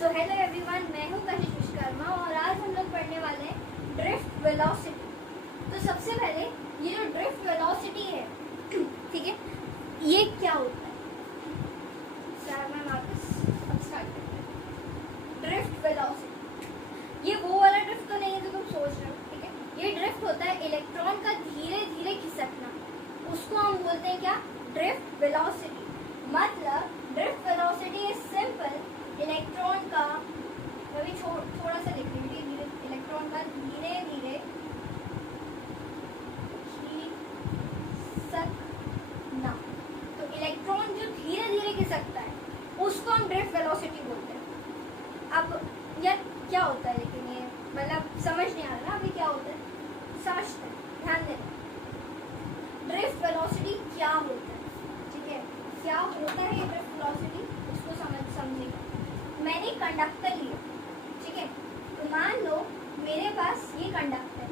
So hello everyone, मैं हूं कशिश विश्वकर्मा और आज हम लोग पढ़ने वाले हैं ड्रिफ्ट वेलोसिटी। तो सबसे पहले ये जो ड्रिफ्ट वेलोसिटी है, ठीक है, ये क्या होता है? मैं वापस अब स्टार्ट करते हैं। ड्रिफ्ट वेलोसिटी ये वो वाला ड्रिफ्ट तो नहीं है जो तुम सोच रहे हो, ठीक है। ये ड्रिफ्ट होता है इलेक्ट्रॉन का धीरे धीरे खिसकना, उसको हम बोलते हैं क्या? Drift velocity. मतलब drift velocity is simple electron का, अभी थोड़ा सा लिख रही हूँ, धीरे इलेक्ट्रॉन का धीरे धीरे खिसकना। तो इलेक्ट्रॉन जो धीरे धीरे खिसकता है उसको हम ड्रिफ्ट वेलोसिटी बोलते हैं। अब यार क्या होता है, लेकिन ये मतलब समझ नहीं आ रहा ना अभी क्या होता है, समझते हैं, ध्यान देना। ड्रिफ्ट वेलोसिटी क्या होता है, ठीक है, क्या होता है ये ड्रिफ्ट वेलोसिटी, उसको समझेगा। मैंने कंडक्टर लिया, ठीक है, तो मान लो मेरे पास ये कंडक्टर,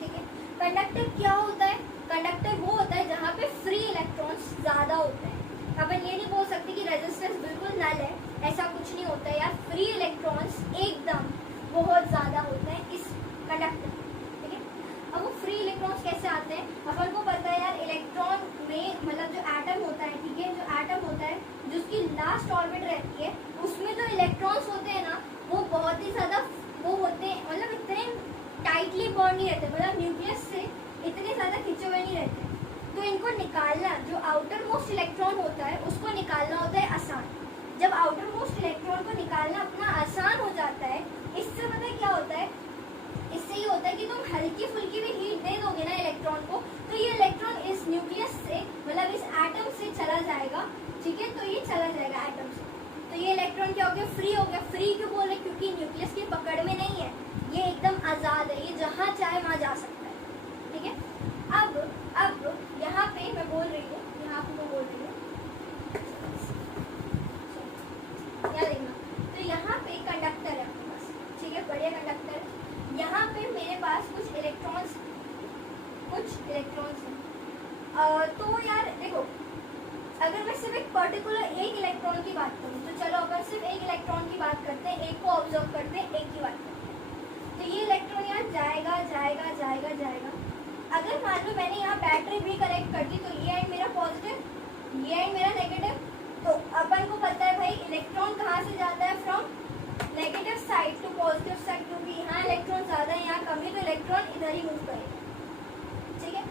ठीक है। कंडक्टर क्या होता है? कंडक्टर वो होता है जहाँ पे फ्री इलेक्ट्रॉन्स ज्यादा होते हैं। अपन ये नहीं बोल सकते कि रेजिस्टेंस बिल्कुल नल है, ऐसा कुछ नहीं होता है यार। फ्री इलेक्ट्रॉन्स एकदम बहुत ज्यादा होते हैं इस कंडक्टर, ठीक है। अब वो फ्री इलेक्ट्रॉन्स कैसे आते हैं? अपन को पता है यार, इलेक्ट्रॉन में मतलब जो एटम होता है, ठीक है, जो एटम होता है जिसकी लास्ट ऑर्बिट रहती है, उसमें जो इलेक्ट्रॉन्स होते हैं ना, वो बहुत ही ज्यादा वो होते हैं, मतलब इतने टाइटली बॉन्ड नहीं रहते, मतलब न्यूक्लियस से इतने ज्यादा खिंचे हुए नहीं रहते। तो इनको निकालना, जो आउटर मोस्ट इलेक्ट्रॉन होता है उसको निकालना होता है आसान। जब आउटर मोस्ट इलेक्ट्रॉन को निकालना अपना आसान हो जाता है, इससे पता है क्या होता है? इससे ये होता है कि तुम हल्की फुल्की भी हीट दे दोगे ना इलेक्ट्रॉन को, तो ये इलेक्ट्रॉन इस न्यूक्लियस से, मतलब इस एटम से चला जाएगा, ठीक है। तो ये चला जाएगा एटम से, तो ये इलेक्ट्रॉन क्या हो गया? फ्री हो गया। फ्री क्यों बोल रहे? क्योंकि न्यूक्लियस की पकड़ में नहीं है, ये एकदम आजाद है, ये जहाँ चाहे वहाँ जा सकता है, ठीक है। अब यहाँ पे मैं बोल रही हूँ, यहाँ पे मैं बोल रही हूँ, क्या देखना, तो यहाँ पे कंडक्टर है आपके पास, ठीक है, बढ़िया कंडक्टर है। यहाँ पे मेरे पास कुछ इलेक्ट्रॉन्स हैं। तो यार देखो, अगर मैं सिर्फ एक पर्टिकुलर एक इलेक्ट्रॉन की बात करूँ, तो चलो अपन सिर्फ एक इलेक्ट्रॉन की बात करते हैं, एक को ऑब्जर्व करते हैं, एक की बात करते हैं। तो ये इलेक्ट्रॉन यहाँ जाएगा जाएगा जाएगा जाएगा। अगर मान लो मैंने यहाँ बैटरी भी कनेक्ट कर दी, तो ये एंड मेरा पॉजिटिव, ये एंड मेरा नेगेटिव। तो अपन को पता है भाई इलेक्ट्रॉन कहाँ से जाता है? From negative side to positive side, क्योंकि यहाँ इलेक्ट्रॉन ज्यादा है, यहाँ कम है, तो इलेक्ट्रॉन इधर ही मूव करेगा, ठीक है।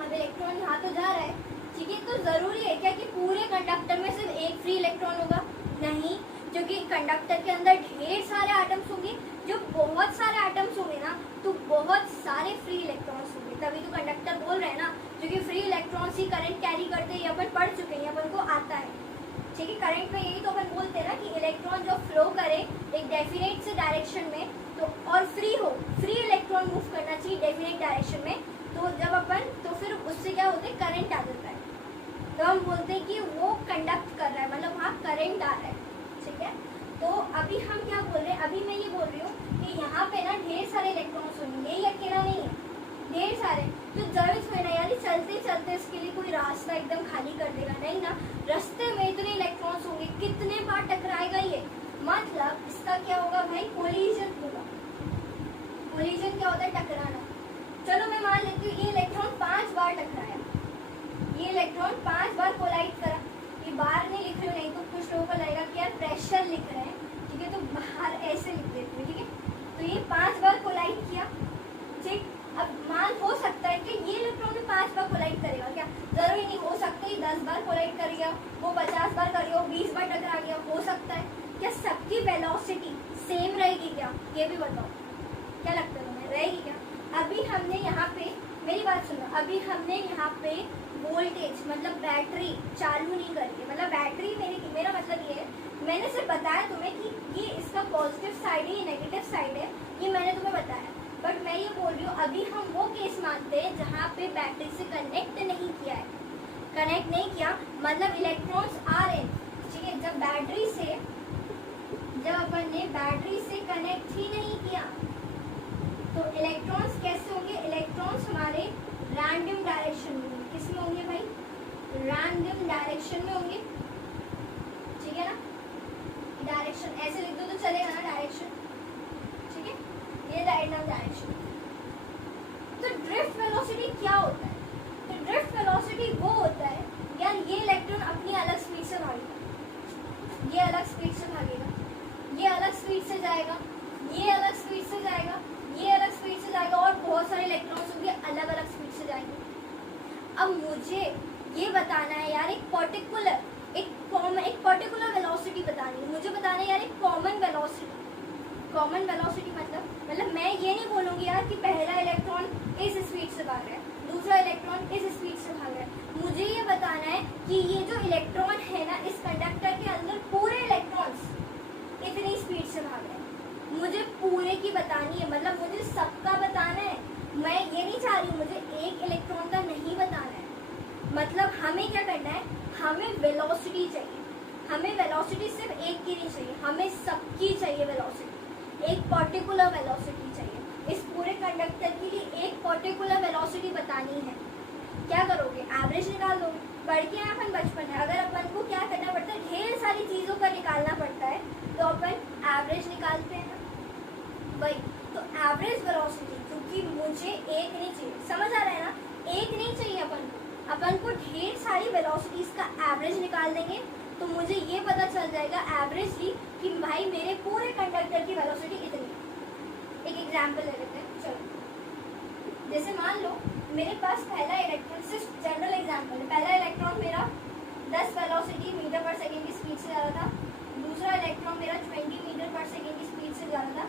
अब इलेक्ट्रॉन यहाँ तो जा रहा है, ठीक है, तो जरूरी है क्या कि पूरे कंडक्टर में सिर्फ एक फ्री इलेक्ट्रॉन होगा? नहीं, क्योंकि कंडक्टर के अंदर ढेर सारे एटम्स होंगे। जो बहुत सारे एटम्स होंगे ना, तो बहुत सारे फ्री इलेक्ट्रॉन्स होंगे, तभी तो कंडक्टर बोल रहे हैं ना, क्योंकि फ्री इलेक्ट्रॉन्स ही करंट कैरी करते हैं, ये अपन पढ़ चुके हैं, अपन को आता है, ठीक है। करंट में यही तो अपन बोलते हैं ना कि इलेक्ट्रॉन जो फ्लो करे एक डेफिनेट से डायरेक्शन में, तो और फ्री इलेक्ट्रॉन मूव करना चाहिए डेफिनेट डायरेक्शन में, तो जब अपन, तो फिर उससे क्या होता है? करंट आ जाता है, तो हम बोलते हैं कि वो कंडक्ट कर रहा है, मतलब वहाँ करंट आ रहा है, ठीक है। तो अभी हम क्या बोल रहे हैं? अभी मैं ये बोल रही हूँ कि यहाँ पे ना ढेर सारे इलेक्ट्रॉन्स होंगे, यही अकेला नहीं है, ढेर सारे। तो जरूरत हुए ना यार, चलते चलते इसके लिए कोई रास्ता एकदम खाली कर देगा नहीं ना, रास्ते में इतने इलेक्ट्रॉन्स होंगे, कितने बार टकराएगा ये, मतलब इसका क्या होगा भाई? कोलिजन होगा। कोलिजन क्या होता है? टकराना। चलो मैं मान लेती हूँ ये इलेक्ट्रॉन 5 बार टकराया, ये इलेक्ट्रॉन 5 बार कोलाइड करा। ये बार नहीं लिख रही हूँ, नहीं तो कुछ लोगों को लगेगा कि यार प्रेशर लिख रहे हैं, ठीक है, तो बाहर ऐसे लिख देती हूँ, ठीक है। तो ये 5 बार कोलाइड किया, ठीक। अब मान हो सकता है कि ये इलेक्ट्रॉन भी 5 बार कोलाइड करेगा क्या? जरूरी नहीं, हो सकता है 10 बार कोलाइड कर गया, वो 50 बार कर गया, वो 20 बार टकरा गया, हो सकता है। क्या सबकी वेलोसिटी सेम रहेगी क्या? ये भी बताओ, क्या लगता है तुम्हें, रहेगी क्या? अभी हमने यहाँ पे, मेरी बात सुनो, अभी हमने यहाँ पे वोल्टेज मतलब बैटरी चालू नहीं करी है, मतलब बैटरी मेरा मतलब ये है, मैंने सिर्फ बताया तुम्हें कि ये इसका पॉजिटिव साइड है, ये नेगेटिव साइड है, ये मैंने तुम्हें बताया। बट मैं ये बोल रही हूँ, अभी हम वो केस मानते हैं जहाँ पे बैटरी से कनेक्ट नहीं किया है, कनेक्ट नहीं किया मतलब इलेक्ट्रॉन्स आ रहे हैं, ठीक है। जब अपन ने बैटरी से कनेक्ट ही नहीं किया, तो इलेक्ट्रॉन्स कैसे होंगे? इलेक्ट्रॉन्स हमारे रैंडम डायरेक्शन में होंगे। किस में होंगे भाई? रैंडम डायरेक्शन में होंगे, ठीक है। गया ना, डायरेक्शन ऐसे लिख दो तो चलेगा ना, डायरेक्शन, ठीक है, ये राइट नाउ डायरेक्शन। तो ड्रिफ्ट वेलोसिटी क्या होता है? तो ड्रिफ्ट वेलोसिटी वो होता है यार, ये इलेक्ट्रॉन अपनी अलग स्पीड से भागेगा, ये अलग स्पीड से भागेगा, ये अलग स्पीड से जाएगा, ये अलग स्पीड से जाएगा, ये अलग स्पीड से जाएगा, और बहुत सारे इलेक्ट्रॉन्स होंगे अलग अलग स्पीड से जाएंगे। अब मुझे ये बताना है यार, एक पर्टिकुलर वेलोसिटी बतानी है, मुझे बताना है यार एक कॉमन वेलोसिटी। कॉमन वेलोसिटी मतलब मैं ये नहीं बोलूँगी यार कि पहला इलेक्ट्रॉन इस स्पीड से भाग रहा है, दूसरा इलेक्ट्रॉन इस स्पीड से भाग रहा है। मुझे ये बताना है कि ये जो इलेक्ट्रॉन है ना, इस कंडक्टर के अंदर पूरे इलेक्ट्रॉन्स इतनी स्पीड से भाग रहे हैं। मुझे पूरे की बतानी है, मतलब मुझे सबका बताना है। मैं ये नहीं चाह रही हूँ मुझे एक इलेक्ट्रॉन का नहीं बताना है। मतलब हमें क्या करना है, हमें वेलोसिटी चाहिए, हमें वेलोसिटी सिर्फ एक की नहीं चाहिए, हमें सबकी चाहिए वेलोसिटी, एक पर्टिकुलर वेलोसिटी चाहिए। इस पूरे कंडक्टर के लिए एक पर्टिकुलर वेलोसिटी बतानी है। क्या करोगे, एवरेज निकाल दोगे। पढ़ के अपन बचपन है, अगर अपन को क्या करना पड़ता है, ढेर सारी चीजों का निकालना पड़ता है, तो अपन एवरेज निकालते हैं भाई। तो एवरेज वेलोसिटी, क्योंकि मुझे एक नहीं चाहिए, समझ आ रहा है ना, एक नहीं चाहिए अपन को ढेर सारी वेलोसिटीज का एवरेज निकाल देंगे, तो मुझे ये पता चल जाएगा एवरेजली कि भाई मेरे पूरे कंडक्टर की वेलोसिटी इतनी है। एक एग्जांपल ले लेते हैं, चलो। जैसे मान लो मेरे पास पहला इलेक्ट्रॉन, सिर्फ जनरल एग्जांपल है, पहला इलेक्ट्रॉन मेरा 10 वेलोसिटी मीटर पर सेकेंड की स्पीड से जा रहा था, दूसरा इलेक्ट्रॉन मेरा 20 मीटर पर सेकेंड की स्पीड से जा रहा था,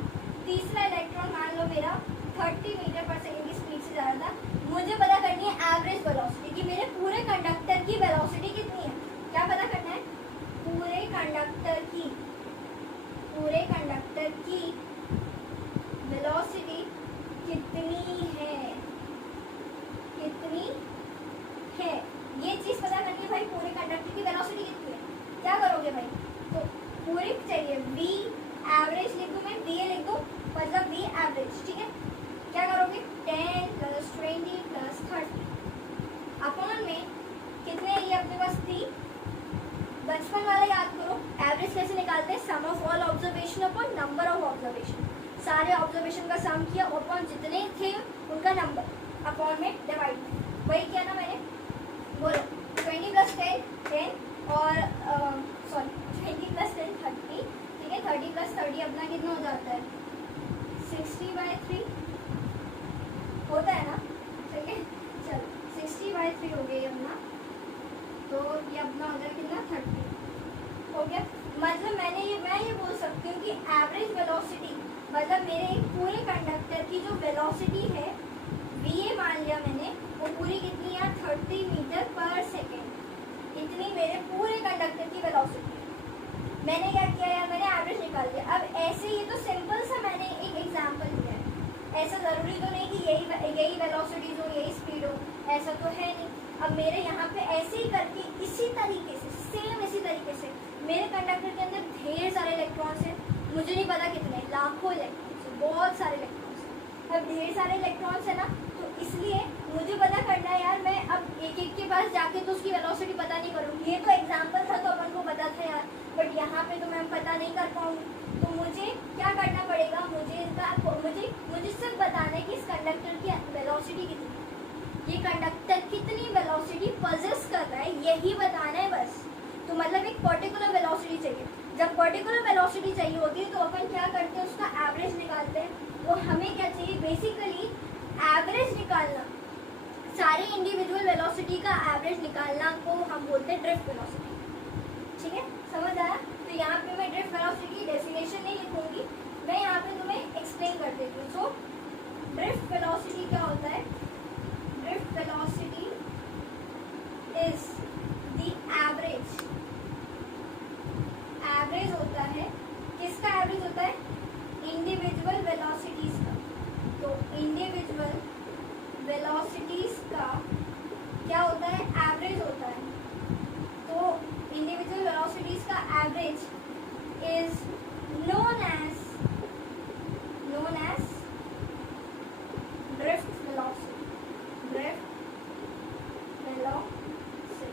तीसरा इलेक्ट्रॉन मान लो मेरा 30 मीटर पर सेकेंड की स्पीड से जा रहा था। मुझे पता करनी है एवरेज वेलोसिटी कि मेरे पूरे कंडक्टर की वेलोसिटी कितनी है। क्या पता करना है, पूरे कंडक्टर की वेलोसिटी कितनी है, ये चीज पता करनी है भाई, पूरे कंडक्टर की वेलोसिटी कितनी है। क्या करोगे भाई, तो पूरी चाहिए v एवरेज लिख दूं मैं, v लिख दूं, मतलब v एवरेज, ठीक है। क्या करोगे, 10 + 20 + 30 अपॉन में कितने है, ये अपने पास 3। बचपन वाला याद करो, एवरेज कैसे निकालते हैं, sum of all observation upon number of observation. सारे ऑब्जर्वेशन का सम किया अपॉन जितने थे उनका नंबर, अपॉन में डिवाइड। वही किया ना मैंने, बोलो 20 + 10 10 और 20 + 10 30, ठीक है। 30 + 30 अपना कितना हो जाता है, 60/3 होता है ना, ठीक है। चलो 60/3 हो गया ये अपना, तो ये अपना हो जाए कितना, 30 हो गया। मतलब मैं ये बोल सकती हूँ कि एवरेज वेलोसिटी मतलब मेरे पूरे कंडक्टर की जो वेलोसिटी है va मान लिया मैंने, वो पूरी कितनी है, 30 मीटर पर सेकेंड, इतनी मेरे पूरे कंडक्टर की वेलोसिटी है। मैंने क्या किया यार, मैंने एवरेज निकाल दिया। अब ऐसे ही तो सिंपल सा मैंने एक एग्जाम्पल दिया है, ऐसा जरूरी तो नहीं कि यही वेलोसिटीज हो, यही स्पीड हो, ऐसा तो है नहीं। अब मेरे यहाँ पे ऐसे ही करके इसी तरीके से, सेम इसी तरीके से मेरे कंडक्टर के अंदर ढेर सारे इलेक्ट्रॉन्स हैं, मुझे नहीं पता कितने, लाखों इलेक्ट्रॉन्स हैं, बहुत सारे इलेक्ट्रॉन्स हैं। अब ढेर सारे इलेक्ट्रॉन्स है ना, तो इसलिए मुझे पता करना है यार, मैं अब एक के पास जाके तो उसकी वेलोसिटी पता नहीं करूँगी। ये तो एग्जाम्पल था तो अपन को पता था यार, बट यहाँ पे तो मैं पता नहीं कर पाऊँगी। तो मुझे क्या करना पड़ेगा, मुझे सिर्फ बताना है कि इस कंडक्टर की वेलोसिटी कितनी है, ये कंडक्टर कितनी वेलोसिटी पजेस कर रहा है, यही बताना है बस। तो मतलब एक पर्टिकुलर वेलोसिटी चाहिए। जब पर्टिकुलर वेलोसिटी चाहिए होती है तो अपन क्या करते हैं, उसका एवरेज निकालते हैं। तो हमें क्या चाहिए, बेसिकली एवरेज निकालना, सारे इंडिविजुअल वेलोसिटी का एवरेज निकालना को हम बोलते हैं ड्रिफ्ट वेलोसिटी, ठीक है, समझ आया। तो यहाँ पे मैं ड्रिफ्ट वेलोसिटी की डेफिनेशन नहीं लिखूंगी, मैं यहाँ पे तुम्हें एक्सप्लेन कर देती हूँ। सो ड्रिफ्ट वेलोसिटी क्या होता है, drift velocity is the average होता है, किसका एवरेज होता है, इंडिविजुअल वेलोसिटीज का। तो इंडिविजुअल वेलोसिटीज का क्या होता है, एवरेज होता है। तो इंडिविजुअल वेलोसिटीज का average is known as drift velocity, drift velocity।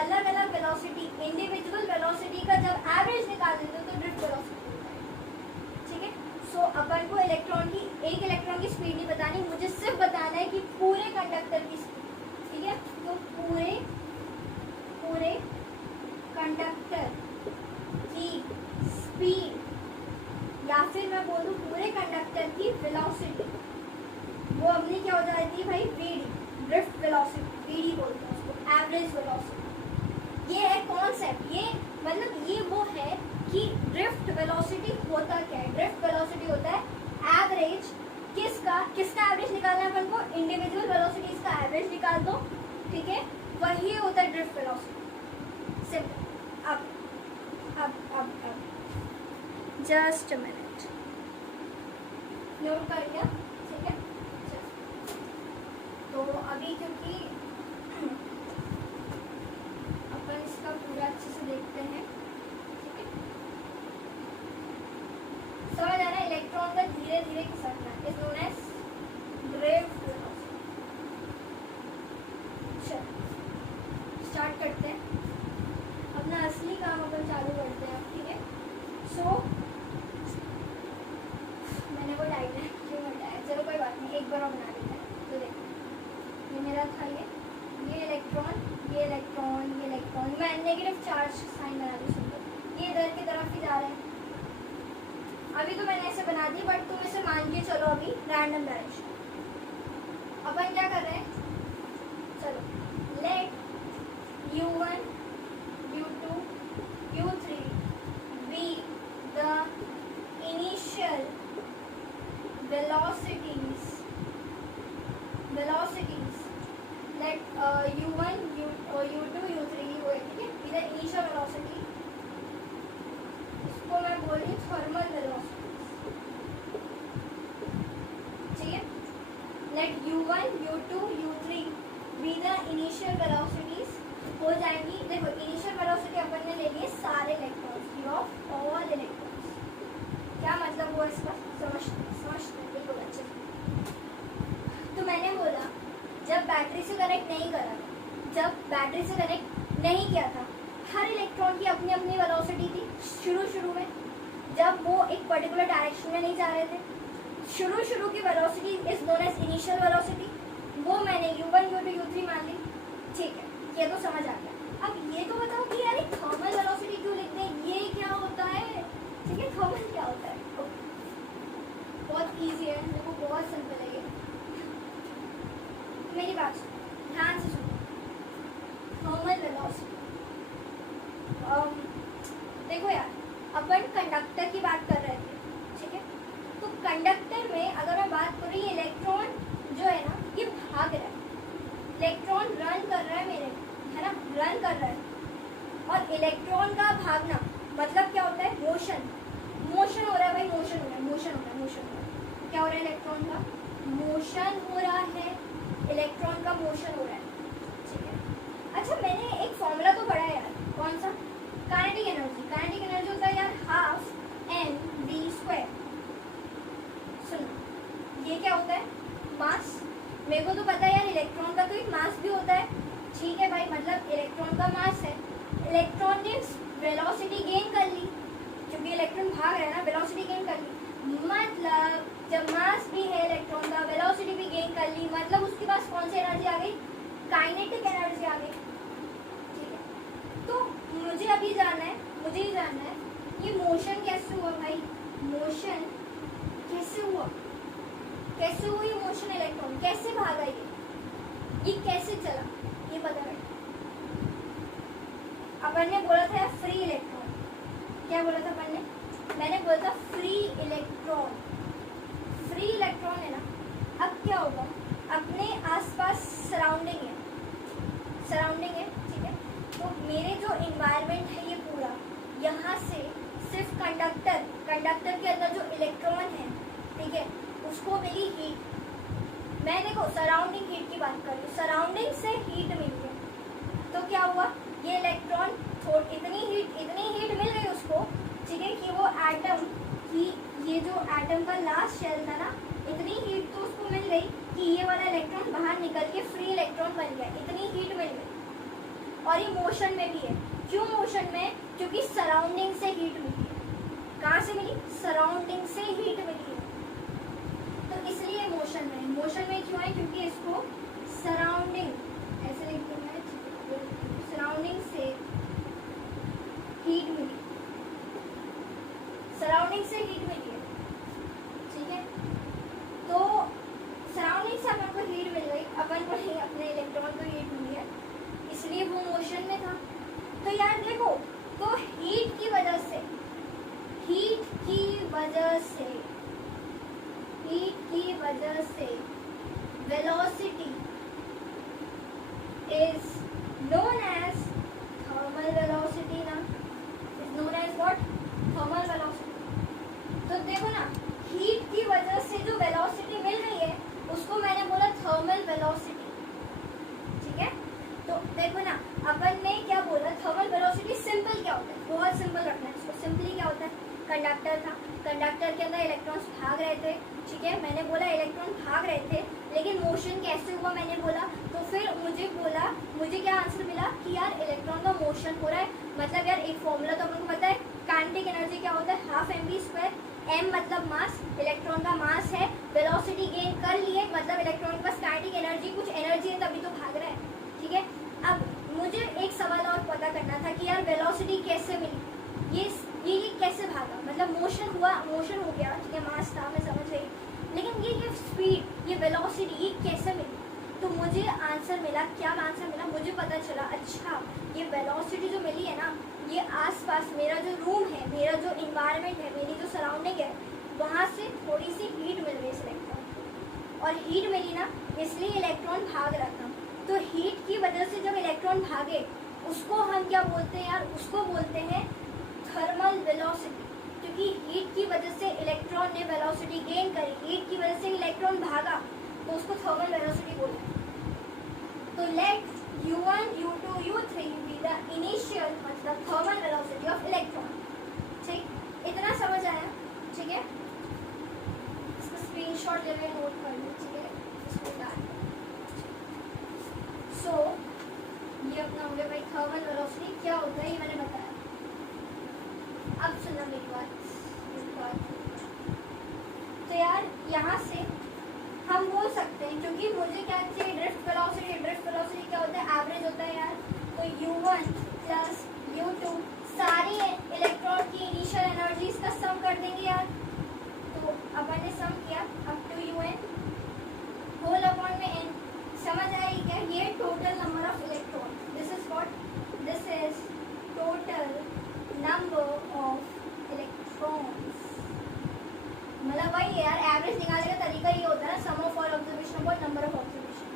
अलग अलग वेलोसिटी, इंडिविजुअल वेलोसिटी का जब एवरेज निकाल देते हो तो ड्रिफ्ट वेलोसिटी होता है। ठीक है, सो अपन को इलेक्ट्रॉन की, एक इलेक्ट्रॉन की स्पीड नहीं बतानी, मुझे सिर्फ बताना है कि पूरे कंडक्टर की स्पीड। ठीक है, तो पूरे कंडक्टर की स्पीड, या फिर मैं बोलूँ पूरे कंडक्टर की वेलोसिटी, वो अपनी क्या हो जाती है भाई, वीडी, ड्रिफ्ट वेलोसिटी, वीडी बोलते हैं उसको, एवरेज वेलोसिटी। ये है कॉन्सेप्ट, ये मतलब ये वो है कि ड्रिफ्ट वेलोसिटी होता क्या है। ड्रिफ्ट वेलोसिटी होता है एवरेज, किसका एवरेज निकालना है अपन को, इंडिविजुअल वेलोसिटीज का एवरेज निकाल दो। ठीक है, वही होता है ड्रिफ्ट वेलोसिटी, सिंपल। अब जस्ट अ मिनट, नोट कर लिया? ठीक है, तो अभी क्योंकि अपन इसका पूरा अच्छे से देखते हैं। ठीक है, समझ आ रहा है, इलेक्ट्रॉन का धीरे धीरे खिसकना is known as drift velocity. चलो स्टार्ट करते हैं अपना असली काम, अपन चालू करते हैं। ठीक है, सो मैंने वो डायग्राम क्यों हटाया, चलो कोई बात नहीं, एक बार और बना लेते हैं। तो देखो, ये मेरा था, ये इलेक्ट्रॉन, ये इलेक्ट्रॉन, ये इलेक्ट्रॉन, मैं नेगेटिव चार्ज साइन बना दी, सुन, ये इधर की तरफ ही जा रहे हैं। अभी तो मैंने ऐसे बना दी, बट तुम इसे मान के चलो अभी रैंडम डायरेक्शन। अपन क्या कर रहे हैं, चलो, late u1 u2 u3 be the initial velocities, let u1 u2 u3 वो है। ठीक है, be the initial velocity, इसको मैं बोल रही हूँ थर्मल वेलोसिटीज। ठीक है, let u1 u2 u3 be the initial velocities हो जाएंगी। देखो, इनिशियल वेलोसिटी अपन ने ले ली है सारे इलेक्ट्रॉन्स की, ऑफ ऑल इलेक्ट्रॉन्स। क्या मतलब हुआ इसका, समझते बिल्कुल अच्छे से। तो मैंने बोला जब बैटरी से कनेक्ट नहीं करा, जब बैटरी से कनेक्ट नहीं किया था, हर इलेक्ट्रॉन की अपनी अपनी वेलोसिटी थी शुरू में, जब वो एक पर्टिकुलर डायरेक्शन में नहीं जा रहे थे। शुरू की velocity is known as initial velocity, वो मैंने u1 u2 u3 मान ली। ठीक है, ये तो समझ आ गया। अब ये तो बताओ कि यार थर्मल वेलोसिटी क्यों लिखते हैं, ये क्या होता है। ठीक है, थर्मल क्या होता है, बहुत इजी है, देखो बहुत सिंपल है ये। मेरी बात सुनो, ध्यान से सुनो। थर्मल वेलोसिटी, देखो यार, अपन कंडक्टर की बात कर रहे थे। ठीक है, तो कंडक्टर में अगर मैं बात करूँ, ये इलेक्ट्रॉन जो है ना, ये भाग रहा है, इलेक्ट्रॉन रन कर रहा है मेरे, है ना, रन कर रहा है। और इलेक्ट्रॉन का भागना मतलब क्या होता है, मोशन हो रहा है भाई, मोशन हो रहा है। क्या हो रहा है, इलेक्ट्रॉन का मोशन हो रहा है, इलेक्ट्रॉन का मोशन हो रहा है। ठीक है, अच्छा मैंने एक फॉर्मूला तो पढ़ा है यार, कौन सा, काइनेटिक एनर्जी होता है यार, हाफ mv²। सुनो, ये क्या होता है, मास। मेरे को तो पता है यार, इलेक्ट्रॉन का तो एक मास भी होता है। ठीक है भाई, मतलब इलेक्ट्रॉन का मास है, इलेक्ट्रॉन ने वेलोसिटी गेन कर ली, क्योंकि इलेक्ट्रॉन भाग रहा है ना, वेलोसिटी गेन कर ली। मतलब जब मास भी है इलेक्ट्रॉन का, वेलोसिटी भी गेन कर ली, मतलब उसके पास कौन सी एनर्जी आ गई, काइनेटिक एनर्जी आ गई। ठीक है, तो मुझे अभी जानना है, ये मोशन कैसे हुआ भाई, मोशन कैसे हुआ ये मोशन, इलेक्ट्रॉन कैसे भागा, ये कैसे चला, ये पता कर। अपन ने बोला था फ्री इलेक्ट्रॉन, क्या बोला था अपन ने, मैंने बोला था फ्री इलेक्ट्रॉन है ना। अब क्या होगा, अपने आसपास सराउंडिंग है। ठीक है, तो मेरे जो इन्वायरमेंट है ये पूरा, यहाँ से सिर्फ कंडक्टर के अंदर जो इलेक्ट्रॉन है, ठीक है, उसको मिली हीट। मैं देखो सराउंडिंग हीट की बात कर रही हूँ, सराउंडिंग से हीट मिल गई, तो क्या हुआ, ये इलेक्ट्रॉन इतनी हीट मिल गई उसको, ठीक है, कि वो एटम की, ये जो एटम का लास्ट शेल था ना, इतनी हीट तो उसको मिल गई कि ये वाला इलेक्ट्रॉन बाहर निकल के फ्री इलेक्ट्रॉन बन गया, इतनी हीट मिल गई। और ये मोशन में भी है। क्यों मोशन में? क्योंकि सराउंडिंग से हीट मिली है। कहाँ से मिली? सराउंडिंग से हीट मिली है, तो इसलिए मोशन में। मोशन में क्यों है? क्योंकि इसको सराउंडिंग, ऐसे लिख दूँ मैं, सराउंडिंग से हीट मिली, सराउंडिंग से हीट मिली है, ठीक है। तो सराउंडिंग से अपन को हीट मिल गई, अपन को नहीं, अपने इलेक्ट्रॉन को हीट मिली है, इसलिए वो मोशन में था। तो यार देखो, तो हीट की वजह से, हीट की वजह से, हीट की वजह से velocity is known as thermal velocity ना, is known as what? thermal velocity। तो देखो ना, हीट की वजह से जो वेलोसिटी मिल रही है उसको मैंने बोला थर्मल वेलोसिटी, ठीक है। तो देखो ना, अपन ने क्या बोला, थर्मल वेलोसिटी सिंपल क्या होता है, बहुत सिंपल रखना है इसको। सिंपली क्या होता है, कंडक्टर था, कंडक्टर के अंदर इलेक्ट्रॉन्स भाग रहे थे, ठीक है। मैंने बोला इलेक्ट्रॉन भाग रहे थे, लेकिन मोशन कैसे हुआ मैंने बोला, तो फिर मुझे क्या आंसर मिला कि यार इलेक्ट्रॉन का मोशन हो रहा है। मतलब यार एक फॉर्मूला तो अपन को पता है, काइनेटिक एनर्जी क्या होता है, हाफ mv²। m मतलब मास, इलेक्ट्रॉन का मास है, वेलोसिटी गेन कर लिए, मतलब इलेक्ट्रॉन के पास काइनेटिक एनर्जी, कुछ एनर्जी है तभी तो भाग रहा है, ठीक है। अब मुझे एक सवाल और पता करना था कि यार वेलोसिटी कैसे मिली, ये कैसे भागा, मतलब मोशन हुआ, मोशन हो गया, ठीक है, मास था, मैं समझ गई, लेकिन ये स्पीड, ये वेलोसिटी, ये कैसे मिली। तो मुझे आंसर मिला, क्या आंसर मिला, मुझे पता चला, अच्छा ये वेलोसिटी जो मिली है ना, ये आसपास मेरा जो रूम है, मेरा जो इन्वायरमेंट है, मेरी जो सराउंडिंग है, वहाँ से थोड़ी सी हीट मिल रही है इस इलेक्ट्रॉन को, और हीट मिली ना, इसलिए इलेक्ट्रॉन भाग रहा था। तो हीट की वजह से जब इलेक्ट्रॉन भागे, उसको हम क्या बोलते हैं यार, उसको बोलते हैं थर्मल वेलोसिटी, क्योंकि हीट की वजह से इलेक्ट्रॉन ने वेलोसिटी गेन करी, हीट की वजह से इलेक्ट्रॉन भागा, तो उसको थर्मल वेलोसिटी बोलते हैं। तो let u1, u2, u3 be the initial, मतलब थर्मल वेलोसिटी ऑफ इलेक्ट्रॉन, ठीक, इतना समझ आया, ठीक है। इसका स्क्रीनशॉट ले लें, नोट कर लो, ठीक है, इसको डाल। सो ये अपना हो गया भाई, थर्मल वेलोसिटी क्या होता है ये मैंने बताया। अब सुनना मेरी बात। तो यार यहाँ से हम बोल सकते हैं, क्योंकि मुझे क्या चाहिए, ड्रिफ्ट वेलोसिटी। ड्रिफ्ट वेलोसिटी क्या होता है, एवरेज होता है यार। तो u1 प्लस u2 सारी इलेक्ट्रॉन की इनिशियल एनर्जीज का सम कर देंगे यार। तो अपन ने सम किया up to un whole upon में n। समझ आएगी क्या, ये total number of electron, this is what, this is total number of electrons. मतलब वही है यार, एवरेज निकालने का तरीका ये होता है ना, sum of all observation upon number of observation.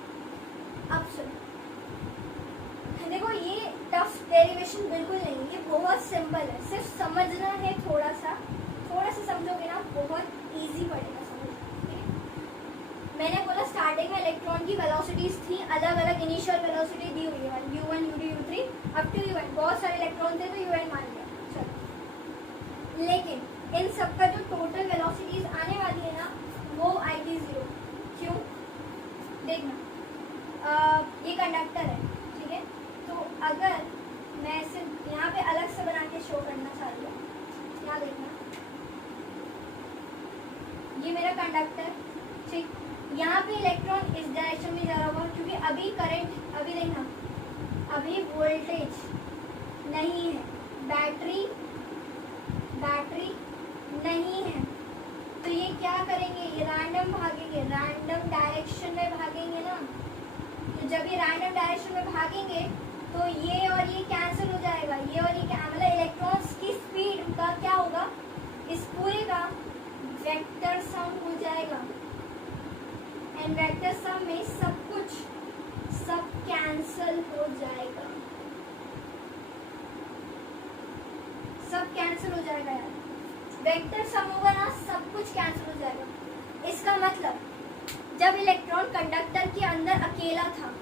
अब सुनो, देखो ये टफ डेरिवेशन बिल्कुल नहीं, ये बहुत सिंपल है, सिर्फ समझना है, थोड़ा सा समझोगे ना, बहुत इजी पड़ेगा समझना। मैंने बोला स्टार्टिंग में इलेक्ट्रॉन की वेलोसिटीज थी, अलग अलग इनिशियल वेलोसिटी दी हुई है, u1, u2, u3 up to un। बहुत सारे इलेक्ट्रॉन थे तो un मान लिया, चलो। लेकिन इन सबका जो टोटल वेलोसिटीज आने वाली है ना, वो आएगी 0। क्यों? देखना, ये कंडक्टर है, ठीक है। तो अगर मैं इसे यहाँ पे अलग से बना के शो करना चाहती हूँ, यहाँ देखना, ये मेरा कंडक्टर, ठीक, यहाँ पे इलेक्ट्रॉन इस डायरेक्शन में जा रहा होगा, क्योंकि अभी करंट, अभी देखना, अभी वोल्टेज नहीं है, बैटरी नहीं है, तो ये क्या करेंगे, ये रैंडम भागेंगे, रैंडम डायरेक्शन में भागेंगे ना। तो जब ये रैंडम डायरेक्शन में भागेंगे तो ये और ये कैंसिल हो जाएगा, ये और ये मतलब इलेक्ट्रॉन्स की स्पीड का क्या होगा, इस पूरे का वेक्टर सम हो जाएगा, एंड वेक्टर सम में सब कैंसिल हो जाएगा, सब कैंसिल हो जाएगा यार। वेक्टर सम होगा ना, सब कुछ कैंसिल हो जाएगा। इसका मतलब जब इलेक्ट्रॉन कंडक्टर के अंदर अकेला था,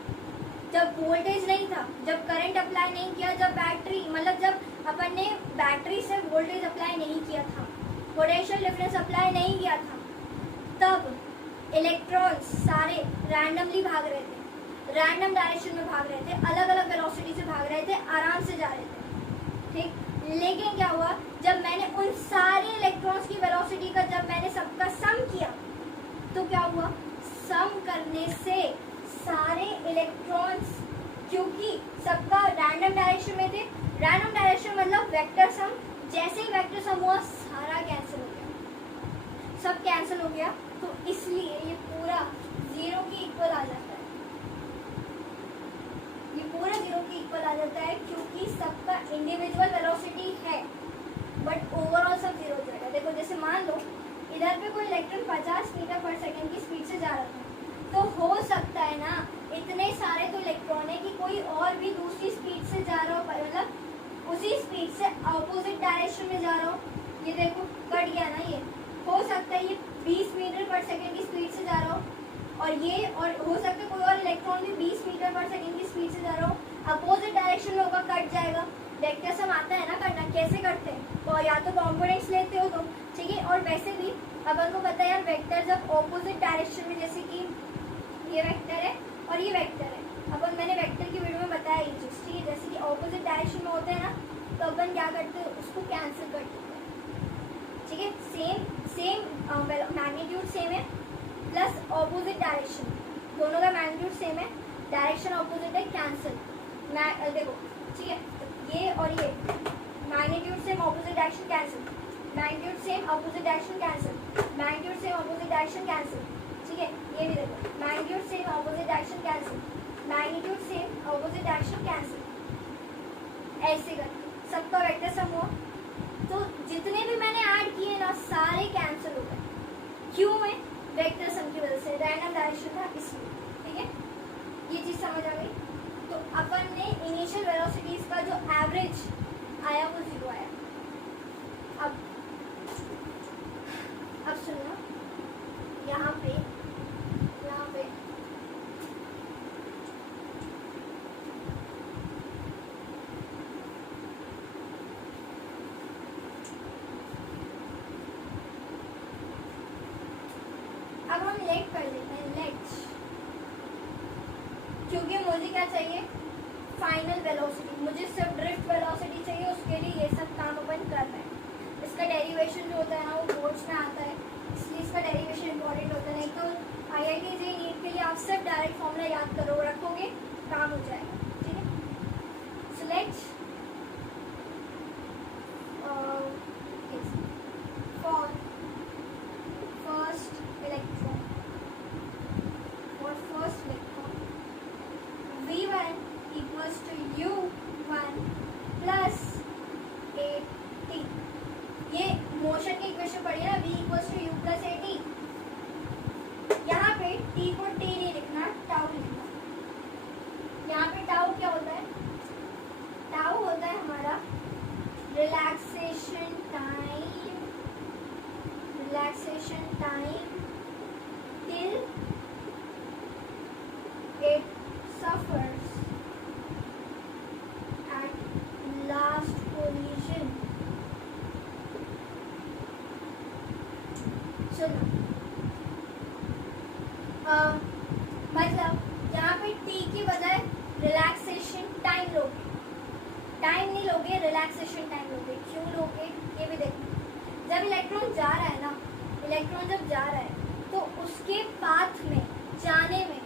जब वोल्टेज नहीं था, जब करंट अप्लाई नहीं किया, जब बैटरी, मतलब जब अपन ने बैटरी से वोल्टेज अप्लाई नहीं किया था, पोटेंशियल डिफरेंस अप्लाई नहीं किया था, तब इलेक्ट्रॉन्स सारे रैंडमली भाग रहे थे। रैंडम डायरेक्शन में भाग रहे थे, अलग अलग वेलोसिटी से भाग रहे थे, आराम से जा रहे थे, ठीक। लेकिन क्या हुआ, जब मैंने उन सारे इलेक्ट्रॉन्स की वेलोसिटी का जब मैंने सबका सम किया तो क्या हुआ, सम करने से सारे इलेक्ट्रॉन्स, क्योंकि सबका रैंडम डायरेक्शन में थे, रैंडम डायरेक्शन मतलब वेक्टर सम, जैसे ही वेक्टर सम हुआ सारा कैंसिल हो गया, सब कैंसिल हो गया, तो इसलिए ये पूरा जीरो के इक्वल आ जाता है, ये पूरा जीरो के इक्वल आ जाता है, क्योंकि सबका इंडिविजुअल वेलोसिटी है बट ओवरऑल सब जीरो हो जाएगा। देखो जैसे मान लो इधर पे कोई इलेक्ट्रॉन 50 मीटर पर सेकंड की स्पीड से जा रहा था, तो हो सकता है ना इतने सारे तो इलेक्ट्रॉन है कि कोई और भी दूसरी स्पीड से जा रहा हो, मतलब उसी स्पीड से अपोजिट डायरेक्शन में जा रहा हो, ये देखो कट गया ना, ये हो सकता है ये 20 मीटर पर सेकंड की स्पीड से जा रहा हो, और ये और हो सकता है कोई और इलेक्ट्रॉन भी 20 मीटर पर सेकंड की स्पीड से जा रहा हो, अपोजिट डायरेक्शन में होगा, कट जाएगा। वेक्टर सम आता है ना करना, कैसे करते हैं, तो या तो कंपोनेंट्स लेते हो तुम, ठीक है, और वैसे भी अपन को पता है यार वेक्टर जब ऑपोजिट डायरेक्शन में, जैसे कि ये वेक्टर है और ये वेक्टर है, अपन मैंने वेक्टर की वीडियो में बताया ये चीज, ठीक है, जैसे कि ऑपोजिट डायरेक्शन में होते हैं ना, तो अपन क्या करते हैं, उसको कैंसिल कर देते हैं, ठीक है, सेम मैग्नीट्यूड सेम है प्लस ऑपोजिट डायरेक्शन, दोनों का मैग्नीट्यूड सेम है, डायरेक्शन ऑपोजिट है, कैंसिल। देखो ठीक है, ये और ये magnitude same opposite direction cancel, magnitude same opposite direction cancel, magnitude same opposite direction cancel, ठीक है, ये भी देखो magnitude same opposite direction cancel, magnitude same opposite direction cancel, ऐसे कर सबका वेक्टर सम हुआ, तो जितने भी मैंने ऐड किए ना सारे कैंसिल हो गए, क्यों में, वेक्टर सम की वजह से, रैंडम डायरेक्शन था इसलिए, ठीक है, ये चीज समझ आ गई। तो अपन ने इनिशियल वेलोसिटीज का जो एवरेज आया वो जीरो आया। अब सुनो, यहाँ पे अब हम लेट कर लेते हैं, लेट, क्योंकि मुझे क्या चाहिए, फाइनल वेलोसिटी, मुझे सिर्फ ड्रिफ्ट वेलोसिटी चाहिए, उसके लिए ये सब काम अपन कर रहे हैं। इसका डेरिवेशन जो होता है ना वो बोर्ड्स में आता है, इसलिए इसका डेरिवेशन इंपॉर्टेंट होता है, नहीं तो IIT JEE नीट के लिए आप सिर्फ डायरेक्ट फॉर्मूला याद करो रखोगे काम हो जाएगा, ठीक है। Select for first electron, for first electron V1 equals to U1 plus AT, ये मोशन की इक्वेशन पढ़ी है ना, V equals to U plus AT, यहाँ पे T को T नहीं लिखना, टाउ लिखना, यहाँ पे टाउ क्या होता है, टाउ होता है हमारा relaxation time till it suffers at last collision। सुनो, मतलब यहाँ पे T की बजाय रिलैक्सेशन टाइम लोगे, टाइम नहीं लोगे, रिलैक्सेशन टाइम लोगे, क्यों लोगे ये भी देखो। जब इलेक्ट्रॉन जा रहा है ना, इलेक्ट्रॉन जब जा रहा है तो उसके पाथ में जाने में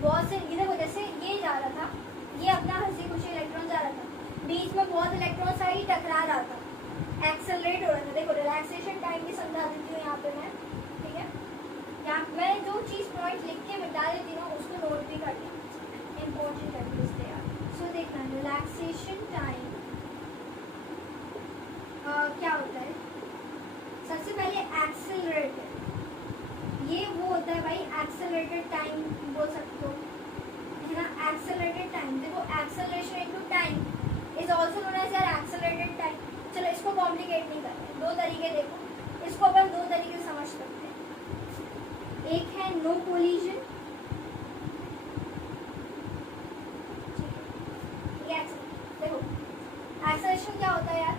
बहुत से, ये देखो जैसे ये जा रहा था, ये अपना हंसी खुशी इलेक्ट्रॉन जा रहा था, बीच में बहुत इलेक्ट्रॉन आई टकरा रहा था, एक्सेलरेट हो रहा था। देखो रिलैक्सेशन टाइम भी समझा देती हूँ यहाँ पे मैं, ठीक है, यहाँ मैं जो चीज़ पॉइंट लिख के बता देती हूँ उसको नोट भी कर लिया, इम्पोर्टेंट कर दी इसलिए यार। सो देखना रिलैक्सेशन टाइम क्या होता है, सबसे पहले एक्सेलरेटेड, ये वो होता है भाई एक्सेलरेटेड टाइम बोल सकते हो, है ना, एक्सेलरेटेड टाइम। देखो acceleration into time is also known as accelerated time. चलो इसको कॉम्प्लिकेट नहीं करते, दो तरीके देखो, इसको अपन दो तरीके से समझ सकते हैं, एक है नो कोलिजन, देखो एक्सेलरेशन क्या होता है यार,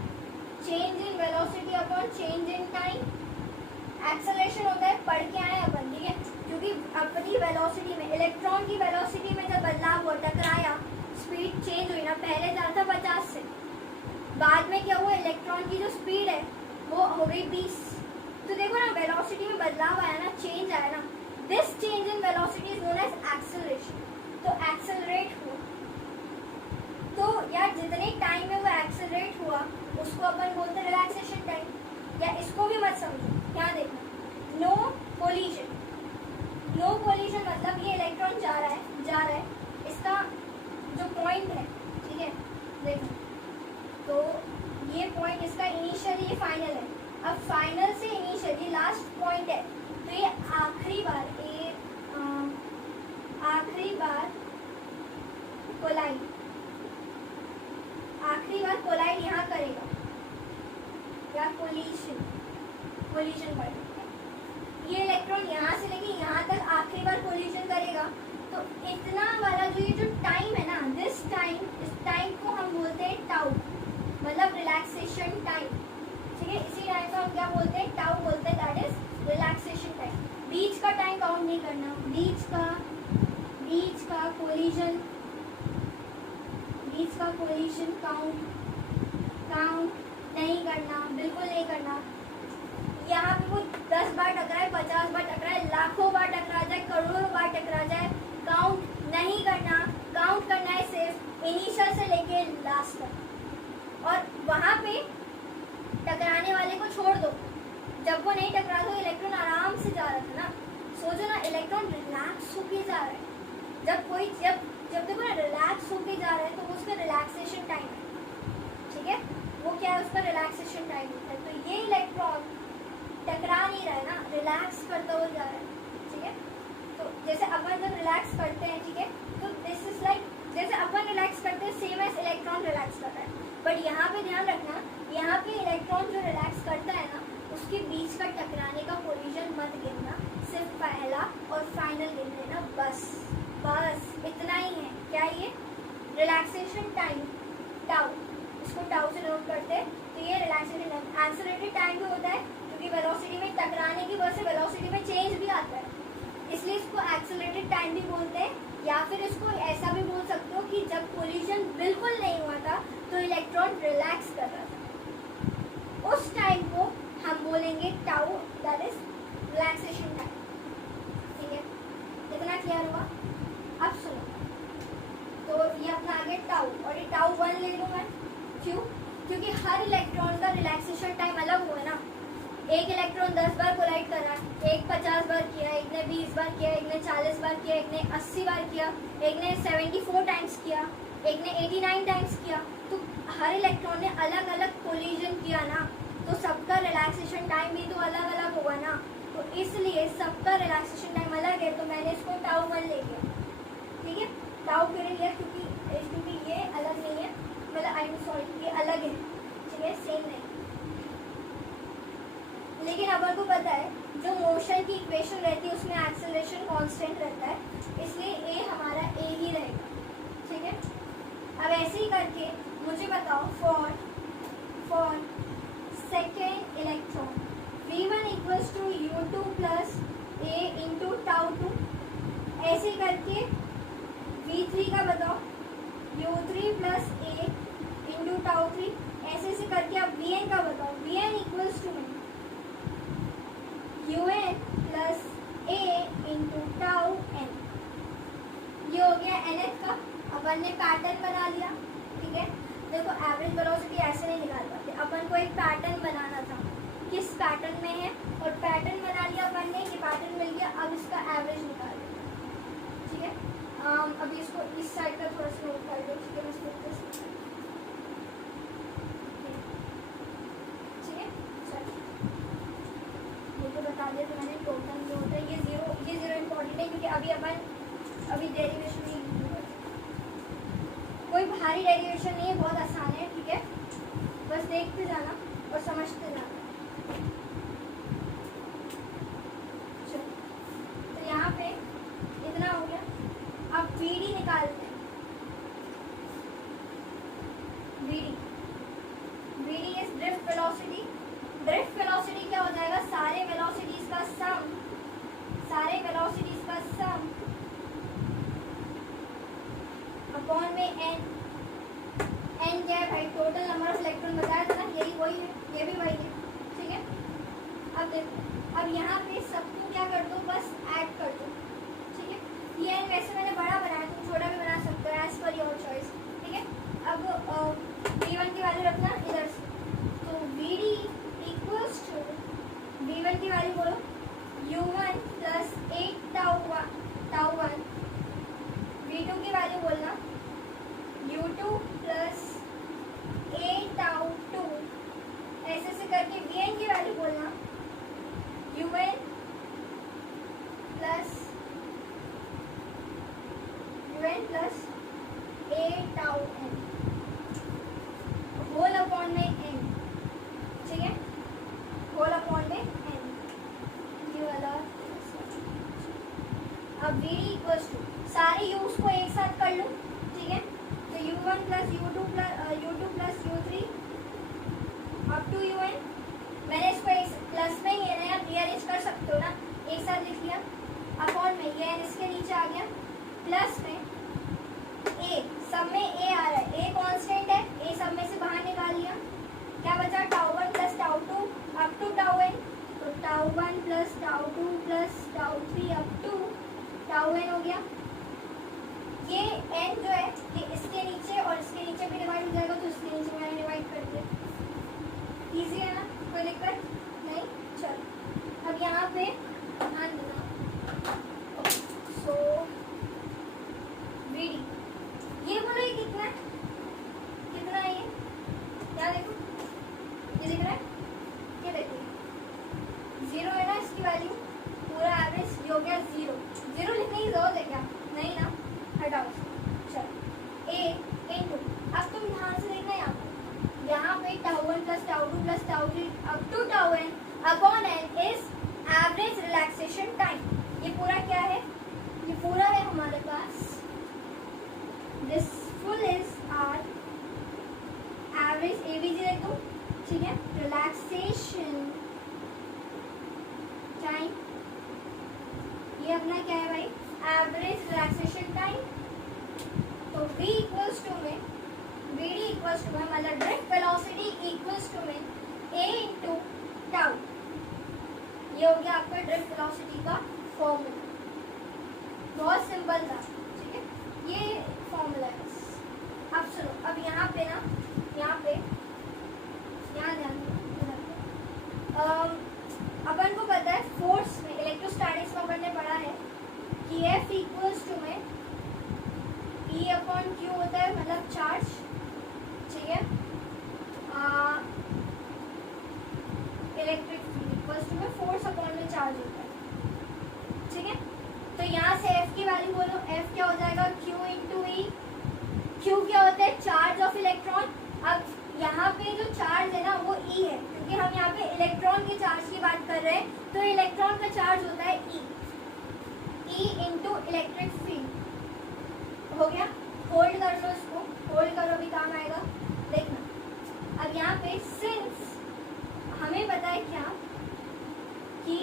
change in velocity upon change in time. Acceleration होता है पढ़ के आए अपन, ठीक है, क्योंकि अपनी वेलोसिटी में इलेक्ट्रॉन की वेलोसिटी में जब बदलाव हुआ, टकराया, स्पीड चेंज हुई ना, पहले जा रहा था 50 से, बाद में क्या हुआ, इलेक्ट्रॉन की जो स्पीड है वो हो गई 20। तो देखो ना वेलोसिटी में बदलाव आया ना, चेंज आया ना, this change in velocity is known as acceleration. तो एक्सेलरेट हुआ, तो यार जितने टाइम में वो एक्सेलरेट हुआ उसको अपन बोलते हैं रिलैक्सेशन टाइम। या इसको भी मत समझो, क्या देखना, नो कोलिजन। नो कोलिजन मतलब ये इलेक्ट्रॉन जा रहा है, इसका जो पॉइंट है, ठीक है, देखो, तो ये पॉइंट इसका इनिशियल, ये फाइनल है। अब फाइनल से इनिशियल ये लास्ट पॉइंट है, तो ये आखिरी कोलाइड यहाँ करेगा, या कोलिजन करेगा। ये इलेक्ट्रॉन यहाँ से लेके यहाँ तक आखिरी बार कोलिजन करेगा। तो इतना वाला जो टाइम है ना, दिस टाइम, इस टाइम को हम बोलते हैं टाउ, मतलब रिलैक्सेशन टाइम, ठीक है। इसी टाइम को हम क्या बोलते हैं, टाउ बोलते हैं, दैट इज रिलैक्सेशन टाइम। बीच का टाइम काउंट नहीं करना, बीच का कोलिजन काउंट नहीं करना, बिल्कुल नहीं करना। यहाँ पे वो 10 बार टकराए, 50 बार टकराए, लाखों बार टकरा जाए, करोड़ों बार टकरा जाए, काउंट नहीं करना। काउंट करना है सिर्फ इनिशियल से लेके लास्ट तक। और वहाँ पे टकराने वाले को छोड़ दो, जब वो नहीं टकरा तो इलेक्ट्रॉन आराम से जा रहा था ना, सोचो ना, इलेक्ट्रॉन रिलैक्स होके जा रहा है। जब देखो ना रिलैक्स होके जा रहा है तो वो उसका रिलैक्सेशन टाइम है, ठीक है, वो क्या है, उसका रिलैक्सेशन टाइम होता है। तो ये इलेक्ट्रॉन टकरा नहीं रहा है ना, रिलैक्स करता हुआ जा रहा है, ठीक है। तो जैसे अपन जब रिलैक्स करते हैं, ठीक है, तो दिस इज लाइक, जैसे अपन रिलैक्स करते हैं सेम एज इलेक्ट्रॉन रिलैक्स कर रहा है। बट यहाँ पे ध्यान रखना, यहाँ पे इलेक्ट्रॉन जो रिलैक्स करता है ना, उसके बीच का टकराने का कोलिजन मत गिनना, सिर्फ पहला और फाइनल गिन लेना, बस इतना ही है। क्या ये रिलैक्सेशन टाइम, टाउ, इसको टाउ से नोट करते हैं। तो ये रिलैक्सेशन टाइम, एक्सेलरेटेड टाइम भी होता है क्योंकि वेलोसिटी में टकराने की वजह से वेलोसिटी में चेंज भी आता है, इसलिए इसको एक्सेलरेटेड टाइम भी बोलते हैं। या फिर इसको ऐसा भी बोल सकते हो कि जब कोलिजन बिल्कुल नहीं हुआ था तो इलेक्ट्रॉन रिलैक्स कर रहा था, उस टाइम को हम बोलेंगे tau, that is relaxation time, ठीक है। इतना क्लियर हुआ? अब सुनो, तो ये अपना आ गया टाउ, और ये टाउ 1 ले लूँ मैं, क्योंकि हर इलेक्ट्रॉन का रिलैक्सेशन टाइम अलग हुआ ना। एक इलेक्ट्रॉन 10 बार कोलाइड कर रहा है, एक 50 बार किया, एक ने 20 बार किया, एक ने 40 बार किया, एक ने 80 बार किया, एक ने 74 टाइम्स किया, एक ने 89 टाइम्स किया। तो हर इलेक्ट्रॉन ने अलग अलग कोलिजन किया ना, तो सबका रिलैक्सेशन टाइम भी तो अलग अलग होगा ना। तो इसलिए सबका रिलैक्सेशन टाइम अलग है, तो मैंने इसको टाउ 1 ले लिया, ठीक है। टाउ क्यों लिया, क्योंकि ये अलग नहीं है, मतलब आई एम सॉरी, ये अलग है, ठीक है, सेम नहीं। लेकिन अपन को पता है जो मोशन की इक्वेशन रहती है उसमें एक्सेलरेशन कांस्टेंट रहता है, इसलिए ए हमारा ए ही रहेगा, ठीक है। अब ऐसे ही करके मुझे बताओ, for second electron V1 equals to U2 plus A into tau 2, ऐसे ही करके V3 का बताओ, U3 plus A into tau 3, ऐसे करके अब Vn का बताओ, Vn equals to UN plus A into tau n। ये हो गया nth का। अपन ने पैटर्न बना लिया, ठीक है। देखो एवरेज वेलोसिटी ऐसे नहीं निकाल पाते, अपन को एक पैटर्न बनाना था, किस पैटर्न में है, और पैटर्न बना लिया अपन ने, ये पैटर्न मिल गया। अब इसका एवरेज निकाल लिया, ठीक है। अभी इसको इस साइड का थोड़ा सा नोट कर दो, ठीक है, ठीक है, चलो मुझे बता दिया तो मैंने टोटल जो होता है ये जीरो इम्पोर्टेंट है, क्योंकि अभी डेरिवेशन नहीं, कोई भारी डेरिवेशन नहीं है, बहुत आसान है, ठीक है। बस देखते जाना और समझते जाना। चलो, तो यहाँ पे इतना हो गया। अब VD निकालते हैं। VD is drift velocity. Drift velocity क्या हो जाएगा, सारे वेलोसिटीज का सम अपॉन में एन, एन क्या है भाई, टोटल नंबर ऑफ इलेक्ट्रॉन बताया था ना, यही वही है, ये भी वही है, ठीक है। अब देखो, अब यहाँ पे सबको क्या कर दो, बस ऐड कर दो, ठीक है। ये एन वैसे मैंने बड़ा बनाया, तुम छोटा भी बना सकते हो एज पर योर चॉइस, ठीक है। अब V1 की वैल्यू रखना इधर से, तो VD इक्वल्स टू V1 की वैल्यू बोलो U1 प्लस 8 टाउ 1, V2 की वैल्यू बोलना U2 प्लस 8 टाउ 2, ऐसे से करके Vn की वैल्यू बोलना UN plus 8 tau n whole upon में n, ठीक है, होल अपॉन में n, ये वाला। अब VD इक्वल्स टू सारे यूज को एक साथ कर लूँ, ठीक है, तो U1 plus U2 plus U3 up to UN, मैंने इसको एक प्लस में ही है ना यार, रीअरेंज कर सकते हो ना, एक साथ लिख लिया, अपॉन में ये इसके नीचे आ गया, प्लस में A, सब में A आ रहा है, A कांस्टेंट है, A सब में से बाहर निकाल लिया, क्या बचा tau 1 plus tau 2 up to tau n, तो tau 1 plus tau 2 plus tau 3 up to tau n हो गया। ये n जो है ये इसके नीचे और इसके नीचे भी डिवाइड हो जाएगा, तो इसके नीचे मैंने डिवाइड कर दिया, इजी है ना, कोई दिक्कत नहीं। चलो अब यहाँ पे ध्यान देना, सो VD ये बोलो ये कितना है, कितना है ये, क्या देखो, ये दिख रहा है, ये देखो 0 है ना इसकी वैल्यू, पूरा एवरेज ये हो गया 0, 0 लिखने की जरूरत है क्या, नहीं ना, हटाओ। चलो A इनटू, अब तुम ध्यान से देखना यहाँ पे tau 1 plus tau 2 plus tau 3 up to tau n upon n is average relaxation time. ये पूरा क्या है, ये पूरा है हमारे पास, this full is our average AVG लिख दो, ठीक है, रिलैक्सेशन टाइम, ये अपना क्या है भाई, एवरेज रिलैक्सेशन टाइम। तो V इक्वल्स टू में VD इक्वल्स टू में मतलब ड्रिफ्ट वेलोसिटी इक्वल्स टू में A इंटू टाउ, ये हो गया आपका ड्रिफ्ट वेलोसिटी का फॉर्मूला, बहुत सिंपल था, ठीक है, ये फॉर्मूला है। अब सुनो, अब यहाँ पे ना, यहाँ ध्यान अपन को पता है फोर्स में, इलेक्ट्रोस्टैटिक्स में अपन ने पढ़ा है कि F इक्वल्स टू में E अपॉन Q होता है, मतलब चार्ज, ठीक है, इलेक्ट्रिक फील्ड इक्वल्स टू में फोर्स अपॉन में चार्ज होता है, ठीक है। तो यहाँ से F की वैल्यू बोलो, F क्या हो जाएगा, Q इंटू E, Q क्या होता है, चार्ज ऑफ इलेक्ट्रॉन। अब यहाँ पे जो चार्ज है ना वो E है, क्योंकि हम यहाँ पे इलेक्ट्रॉन के चार्ज की बात कर रहे हैं, तो इलेक्ट्रॉन का चार्ज होता है E इंटू इलेक्ट्रिक फील्ड, हो गया। होल्ड कर लो इसको, होल्ड करो, भी काम आएगा, देखना। अब यहाँ पे सिंस हमें पता है क्या कि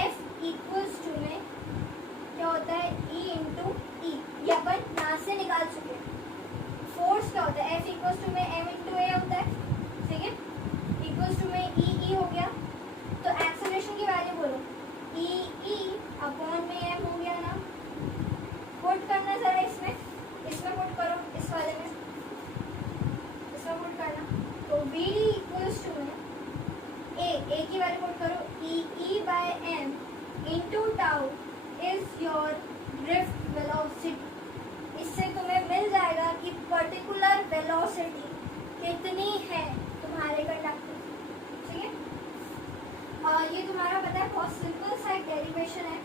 F इक्वल्स टू में क्या होता है, E इंटू E, ये अपन यहाँ से निकाल चुके हैं। फोर्स क्या होता है, F इक्वल्स टू में M इंटू A होता है, ठीक है, इक्वल्स टू में E हो गया। तो एक्सेलरेशन की वैल्यू बोलो E अपॉन में M हो गया ना, पुट करना जरा, इसमें पुट करो, इस वाले में इसमें पुट करना, तो VD इक्वल्स टू में A की वैल्यू पुट करो, E by M into tau is your drift velocity. इससे तुम्हें मिल जाएगा कि पर्टिकुलर वेलोसिटी कितनी है तुम्हारे कंडक्टर, ठीक है। ये तुम्हारा पता है बहुत सिंपल सा एक डेरिवेशन है,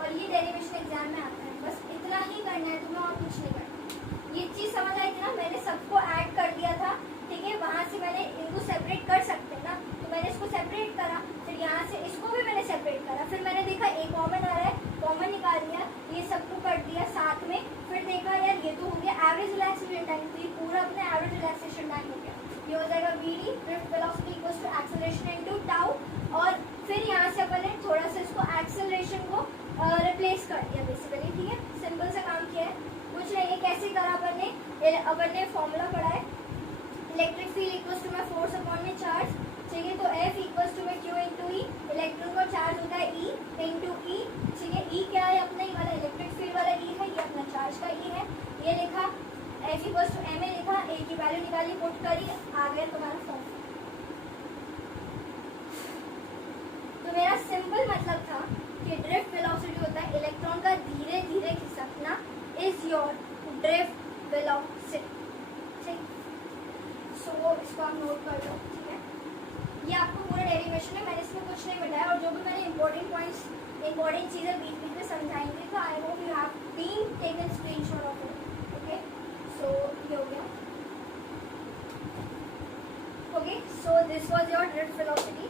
और ये डेरिवेशन एग्जाम में आता है, बस इतना ही करना है तुम्हें और कुछ नहीं करना। ये चीज़ समझ आई थी ना, मैंने सबको ऐड कर दिया था, ठीक है, वहाँ से मैंने इनको सेपरेट कर सकते हैं ना, तो मैंने इसको सेपरेट करा, फिर यहाँ से इसको भी मैंने सेपरेट करा, फिर मैंने देखा एक कॉमन आ रहा है, कॉमन निकाल दिया, ये सबको कर दिया साथ में, फिर देखा यार ये तो हो गया एवरेज रिलैक्सेशन टाइम, तो ये पूरा अपना एवरेज रिलैक्सेशन टाइम हो गया। ये हो जाएगा VD drift velocity equals to acceleration into tau, और फिर यहाँ से अपन ने थोड़ा सा इसको एक्सेलरेशन को रिप्लेस कर दिया बेसिकली, अपन ने फॉर्मूला पढ़ा है, इलेक्ट्रिक फील्ड इक्वल्स टू में फोर्स अपॉन में चार्ज, ठीक है। तो F इक्वल्स टू में Q इंटू ई, इलेक्ट्रॉन का चार्ज होता है E इंटू ई, ठीक है। E क्या है अपना, ये वाला इलेक्ट्रिक फील्ड वाला E है, ये अपना चार्ज का E है। ये लिखा, F इक्वल्स टू M लिखा, A की वैल्यू निकाली, पुट करी, आ गया तुम्हारा फॉर्म। तो मेरा सिंपल मतलब था कि ड्रिफ्ट वेलोसिटी होता है इलेक्ट्रॉन का धीरे धीरे खिसकना, इज योर ड्रिफ्ट वेलोसिटी, ठीक। सो इसको आप नोट कर लो, ठीक है। ये आपको पूरा डेरिवेशन है, मैंने इसमें कुछ नहीं बताया, और जो भी मैंने इंपॉर्टेंट पॉइंट्स, इंपॉर्टेंट चीज़ें बीच बीच में समझाई थी, तो I hope you have been taken screenshot of it, okay. So ये हो गया, okay. So this was your drift velocity.